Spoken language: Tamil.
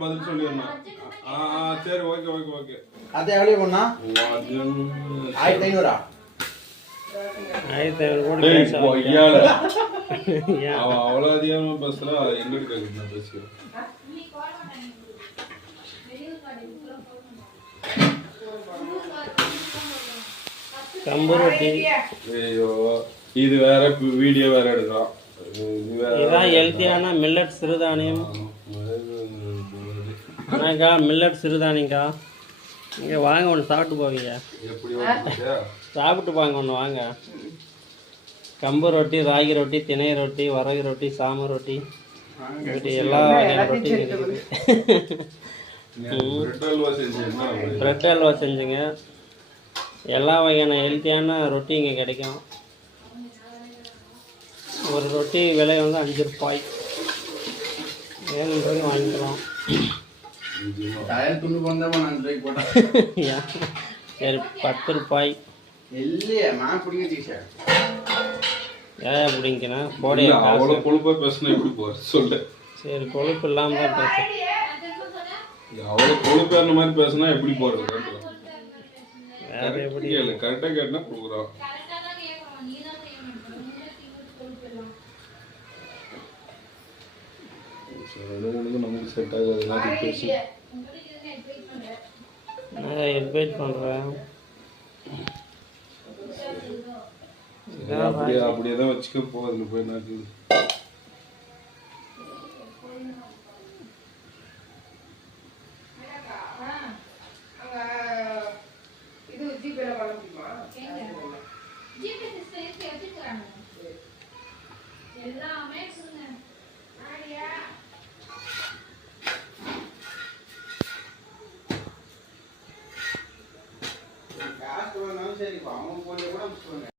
பதில் சொல்லிடணும். ஆ ஆ, சரி ஓகே ஓகே ஓகே அது எவ்வளோ பண்ணா ஆயிரத்தி ஐநூறா? ஆயிரத்தி ஐநூறு கோடி? அவன் அவ்வளவு அதிகமா பேசுறா எங்கிட்ட கேக்குது நான் பேசுகிறேன் கம்பு ரொட்டி ஐயோ இது வேற வீடியோ வேற எடுக்கலாம் இது வேற இதான் ஹெல்த்தியான மில்லட் சிறுதானியம். ஆனாக்கா மில்லட் சிறுதானியங்க்கா இங்கே வாங்க ஒன்று சாப்பிட்டு போவீங்க? சாப்பிட்டு போங்க ஒன்று வாங்க. கம்பு ரொட்டி ராகி ரொட்டி திணை ரொட்டி வரகு ரொட்டி சாம ரொட்டி. இப்படி எல்லா வகையான ரொட்டி இருக்குது. பிரெட் அல்வா செஞ்சீங்கன்னா பிரெட் அல்வா செஞ்சுங்க. எல்லா வகையான ஹெல்த்தியான ரொட்டி இங்கே கிடைக்கும். ஒரு ரொட்டி விலை வந்து அஞ்சு ரூபாய். வேணுன்றது வாங்கிக்கலாம். டயர் துண்டு போனதா நான் ரூபாய்க்கு போட்டேன்? சரி பத்து ரூபாய். இல்லையே நான் பிடிங்க டீச்சர் ஏன் அப்படிங்கண்ணா இல்ல, போடைய காசு. அவ்வளவு கொழுப்பா பேசினா எப்படி போற சொல்லு. சரி கொழுப்பு இல்லாமல் தான் பேசுகிறேன் அவ்வளவு கொழுப்பு அந்த மாதிரி பேசினா எப்படி கேட்டுக்கோ. வேற எப்படி? கேளு கரெக்டா கேட்டா கொடுக்குறோம். நமக்கு செட் ஆகாது எல்லாத்தையும் பேசி நான் இன்வைட் பண்ணுறேன் அப்படியே அப்படியே தான் வச்சுக்க போகுதுல போய் நாக்கு எல்லாமே காசு வேணாலும் சரி அவங்க போய் கூட